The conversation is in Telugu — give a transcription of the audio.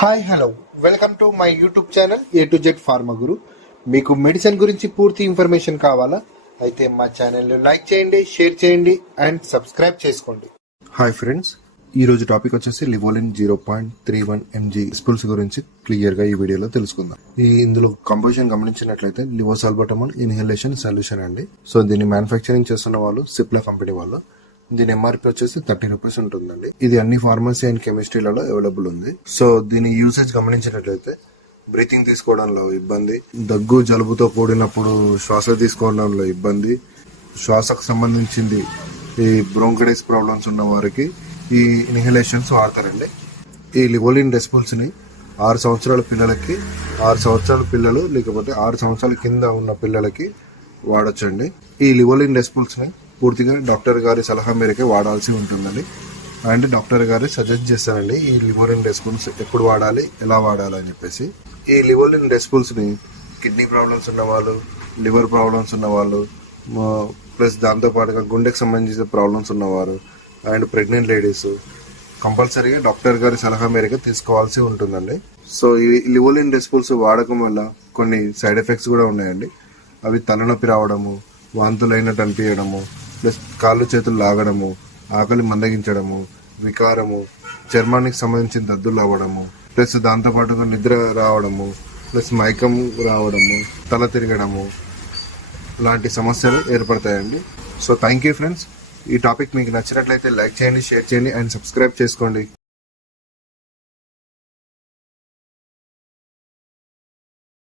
Hi hello welcome to my YouTube channel A to Z pharma guru మీకు మెడిసిన్ గురించి పూర్తి ఇన్ఫర్మేషన్ కావాలా? అయితే మా ఛానల్ని లైక్ చేయండి షేర్ చేయండి అండ్ సబ్స్క్రైబ్ చేసుకోండి. హాయ్ ఫ్రెండ్స్ ఈ రోజు టాపిక్ వచ్చేసి Levolin zero point three one MG spools గురించి క్లియర్గా ఈ వీడియోలో తెలుసుకుందాం. ఈ ఇందులో కంపోజిషన్ గమనించినట్లయితే లివోసాల్బటమల్ ఇన్హలేషన్ సొల్యూషన్ అండి. సో దీన్ని మ్యానుఫ్యాక్చరింగ్ చేస్తున్న వాళ్ళు సిప్లా కంపెనీ వాళ్ళు. దీని ఎంఆర్పి వచ్చేసి థర్టీ రూపీస్ ఉంటుందండి. ఇది అన్ని ఫార్మసీ అండ్ కెమిస్ట్రీలలో అవైలబుల్ ఉంది. సో దీని యూసేజ్ గమనించినట్లయితే బ్రీతింగ్ తీసుకోవడంలో ఇబ్బంది దగ్గు జలుబుతో కూడినప్పుడు శ్వాస తీసుకోవడంలో ఇబ్బంది శ్వాసకు సంబంధించింది ఈ బ్రోంకడైస్ ప్రాబ్లమ్స్ ఉన్న వారికి ఈ ఇన్హలేషన్స్ వాడతారండి. ఈ లివోలిన్ డెస్పుల్స్ని ఆరు సంవత్సరాల పిల్లలకి ఆరు సంవత్సరాల పిల్లలు లేకపోతే ఆరు సంవత్సరాల కింద ఉన్న పిల్లలకి వాడొచ్చండి. ఈ లివోలిన్ డెస్పుల్స్ని పూర్తిగా డాక్టర్ గారి సలహా మేరకే వాడాల్సి ఉంటుందండి. అండ్ డాక్టర్ గారు సజెస్ట్ చేస్తారండి ఈ లివోలిన్ డెస్పుల్స్ ఎప్పుడు వాడాలి ఎలా వాడాలి అని చెప్పేసి. ఈ లివోలిన్ డెస్పుల్స్ని కిడ్నీ ప్రాబ్లమ్స్ ఉన్న వాళ్ళు లివర్ ప్రాబ్లమ్స్ ఉన్న వాళ్ళు ప్లస్ దాంతో పాటుగా గుండెకి సంబంధించిన ప్రాబ్లమ్స్ ఉన్నవారు అండ్ ప్రెగ్నెంట్ లేడీస్ కంపల్సరీగా డాక్టర్ గారి సలహా మేరకు తీసుకోవాల్సి ఉంటుందండి. సో ఈ లివోలిన్ డెస్పుల్స్ వాడకం వల్ల కొన్ని సైడ్ ఎఫెక్ట్స్ కూడా ఉన్నాయండి. అవి తలనొప్పి రావడము వాంతులైనట్టు అనిపించడము ప్లస్ కాళ్ళు చేతులు లాగడము ఆకలి మందగించడము వికారము చర్మానికి సంబంధించిన దద్దులు అవ్వడము ప్లస్ దాంతోపాటుగా నిద్ర రావడము ప్లస్ మైకం రావడము తల తిరగడము లాంటి సమస్యలు ఏర్పడతాయండి. So thank you friends. ఈ టాపిక్ మీకు నచ్చినట్లయితే లైక్ చేయండి షేర్ చేయండి అండ్ సబ్స్క్రైబ్ చేసుకోండి.